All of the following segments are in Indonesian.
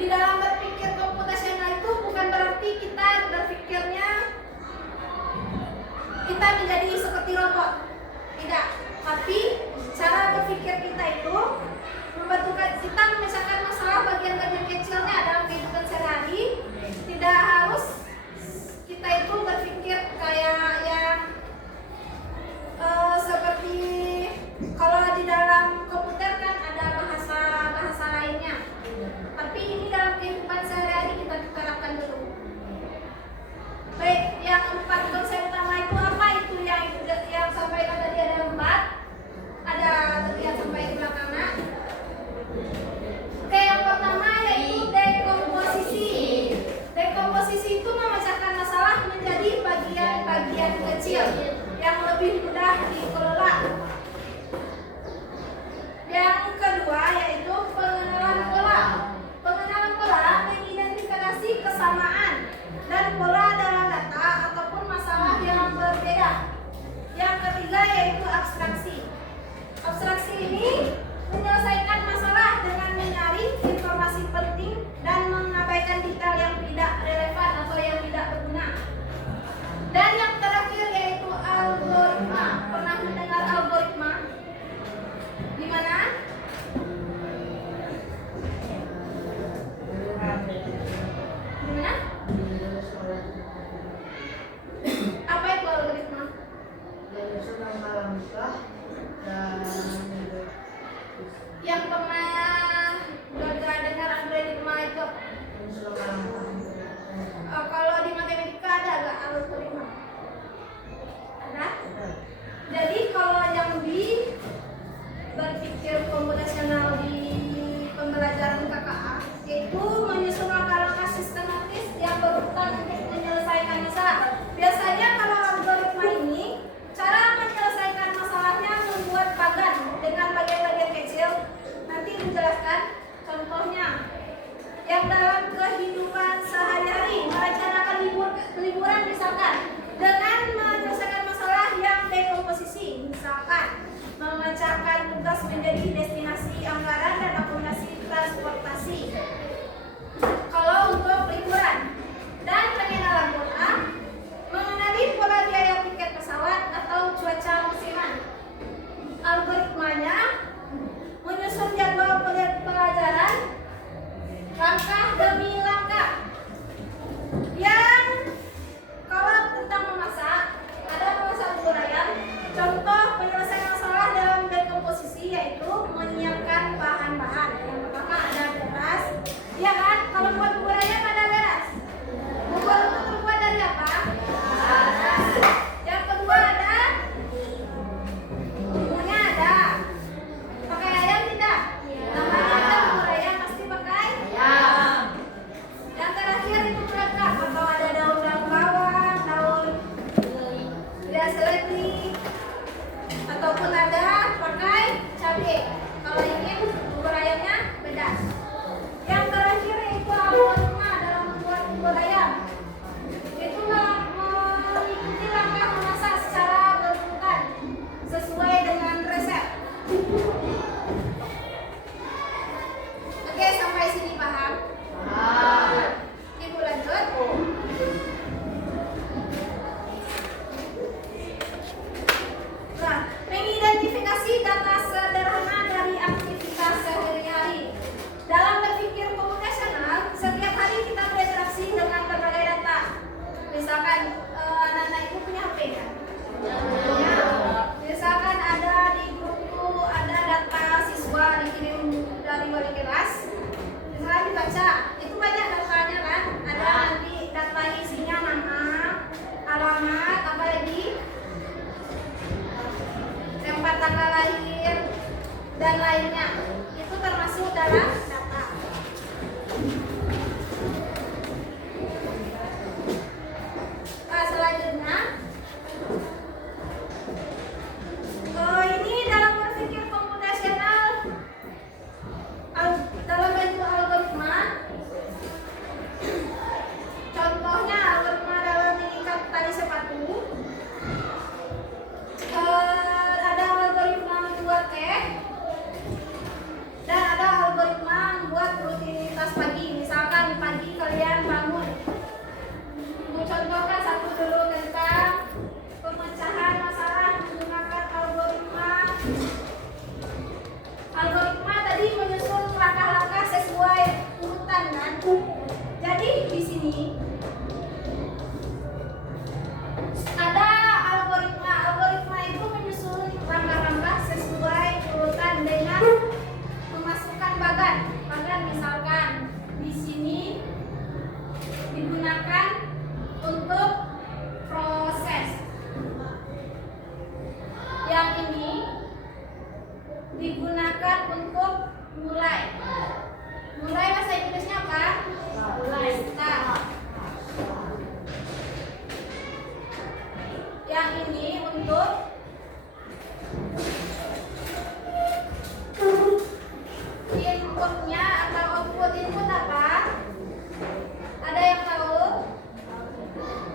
Di dalam berpikir komputasional itu bukan berarti kita berpikirnya kita menjadi seperti robot, tidak. Tapi cara berpikir kita itu membentukkan kita memecahkan masalah bagian-bagian kecilnya dalam kehidupan sehari-hari. Tidak harus kita itu berpikir kayak yang seperti kalau di dalam komputer kan ada bahasa lainnya. Tapi ini dalam kehidupan sehari-hari kita terapkan dulu. Baik, yang 4 konsep utama itu apa itu yang sampaikan tadi ada 4. Ada yang sampai di belakangnya. Oke, yang pertama yaitu dekomposisi. Dekomposisi itu memecahkan masalah menjadi bagian-bagian kecil yang lebih mudah dikelola. Yang kedua yaitu pengenalan pola. Pengenalan pola mengidentifikasi kesamaan dan pola dalam data ataupun masalah yang berbeda. Yang ketiga yaitu abstraksi. Abstraksi ini menyelesaikan masalah dengan menyaring informasi penting dan mengabaikan detail yang tidak relevan atau yang tidak berguna. Dan yang terakhir yaitu algoritma. Pernah mendengar algoritma? Di mana? Di mana? Apa itu algoritma? Yang pernah dengar algoritma itu? Kalau di matematika ada nggak algoritma? Ada? Jadi kalau yang di berpikir komputasional di pembelajaran KKA itu menyusun langkah-langkah sistematis yang berurutan untuk menyelesaikan masalah. Biasanya kalau algoritma ini cara menyelesaikan masalahnya membuat pagan dengan bagian-bagian kecil. Nanti menjelaskan contohnya yang dalam kehidupan sehari-hari merencanakan liburan misalkan dengan menyelesaikan masalah yang dekomposisi, misalkan memecahkan tugas menjadi destinasi anggaran dan akomodasi transportasi kalau untuk liburan. Dan pengenalan pola mengenali pola biaya tiket pesawat atau cuaca musiman. Algoritmanya menyusun jadwal pelajaran langkah demi langkah. Yang kalau tentang memasak, ada memasak bubur ayam. Contoh penyelesaian masalah dalam dekomposisi yaitu menyiapkan bahan-bahan. Yang misalkan di sini digunakan untuk proses. Yang ini digunakan untuk mulai. Mulai bahasa Inggrisnya apa? Start. Yang ini untuk inputnya atau output. Input apa? Ada yang tahu?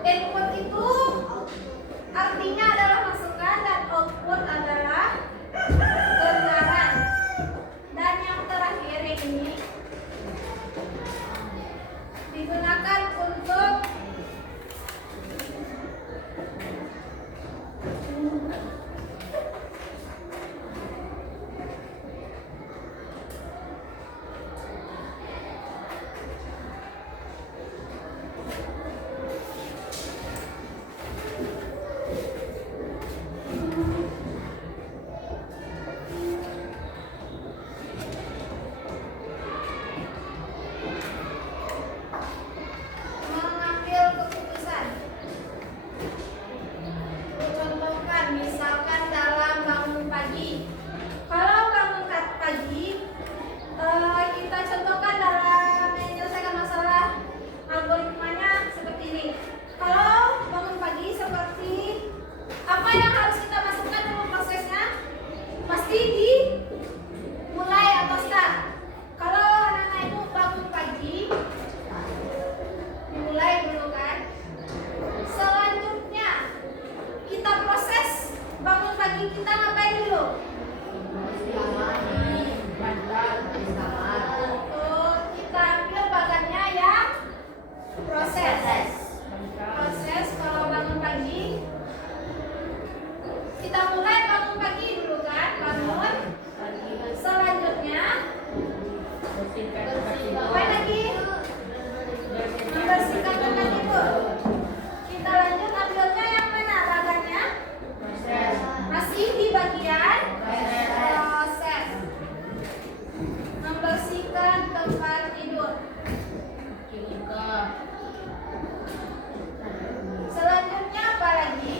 Input itu artinya adalah masukan dan output adalah keluaran. Dan yang terakhir ini digunakan untuk mengambil keputusan. Contohkan misalkan dalam bangun pagi. Kalau bangun pagi, kita contohkan dalam menyelesaikan masalah algoritmanya seperti ini. Kalau bangun pagi seperti apa yang harus kita masukkan dalam prosesnya? Pasti dimulai atau start. Kalau anak-anak itu bangun pagi, dimulai dulu kan. Selanjutnya kita proses bangun pagi kita ngapain dulu? Kita ambil bagannya yang proses. Proses kalau bangun pagi kita mulai bangun pagi dulu kan, bangun. Selanjutnya apa lagi? Membersihkan tempat itu. Kita lanjut ambilnya yang mana bagannya? Masih di bagian proses. Membersihkan tempat tidur. Selanjutnya apa lagi?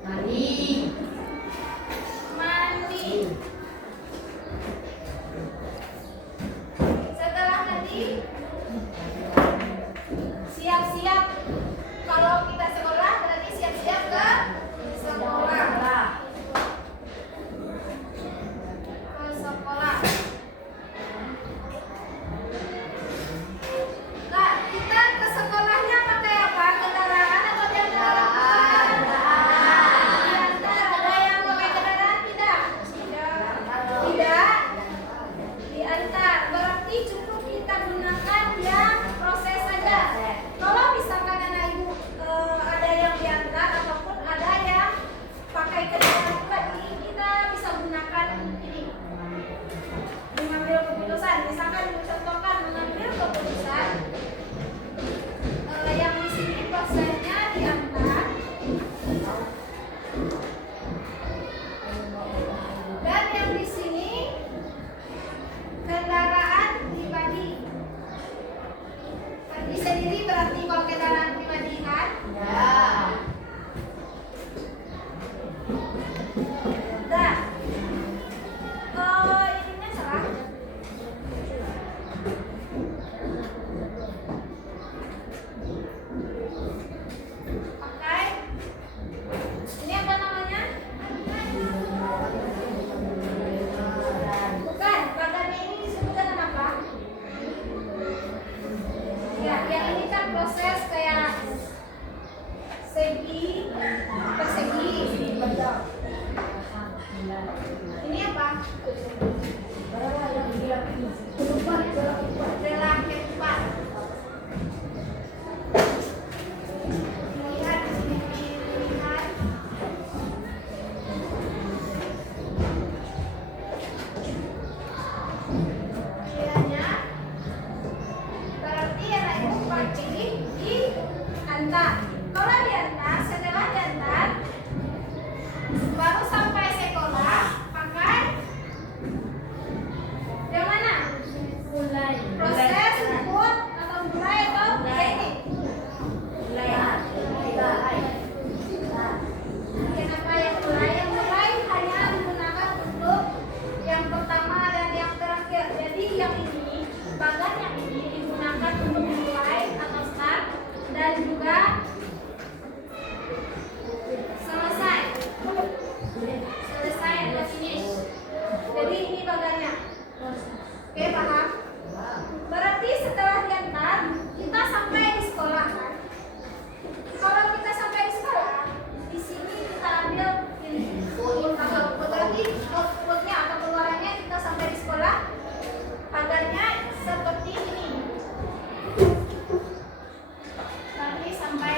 Mandi. Setelah mandi, siap-siap. Kalau kita sekolah berarti siap-siap ke sekolah. Ke sekolah. Nah, kita ke sekolahnya pakai apa? Kendaraan atau diantar? Diantar. Ada yang pakai kendaraan tidak? Tidak. Diantar. Berarti cukup kita gunakan yang proses saja. Kalau misalkan anak ibu ada yang diantar ataupun ada yang pakai kendaraan pribadi, kita bisa gunakan ini. Mengambil keputusan. Misalkan contohkan mengambil keputusan. Yang di sini prosesnya diantar. Dan yang di sini kendaraan pribadi. Arti sendiri berarti kalau kendaraan pribadi kan? Nah, ininya salah. Pakai ini apa namanya? Bukan, badannya ini disebutkan apa? Ya, yang ini kan proses kayak segi, persegi. Ini apa? Adalah ketupat. Lihat di sini, lihat. Pilihannya berarti anak ibu pagi di untuk mulai atau start dan juga selesai. Selesai atau finish. Jadi ini bagannya. Oke, paham? Berarti setelah diantar, kita sampai di sekolah kan? Kalau kita sampai di sekolah, di sini kita ambil ini. Kalau berarti outputnya atau keluarannya kita sampai di sekolah, pagarnya seperti ini. Berarti sampai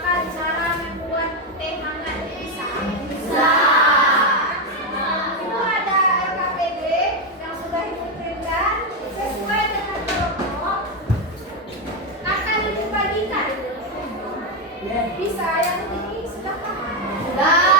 kenalkan cara membuat teh hangat? Bisa? Bisa. Itu ada LKPD yang sudah Ibu printkan sesuai dengan kelompok. Akan Ibu bagikan. Bisa, yang ini sudah paham? Sudah.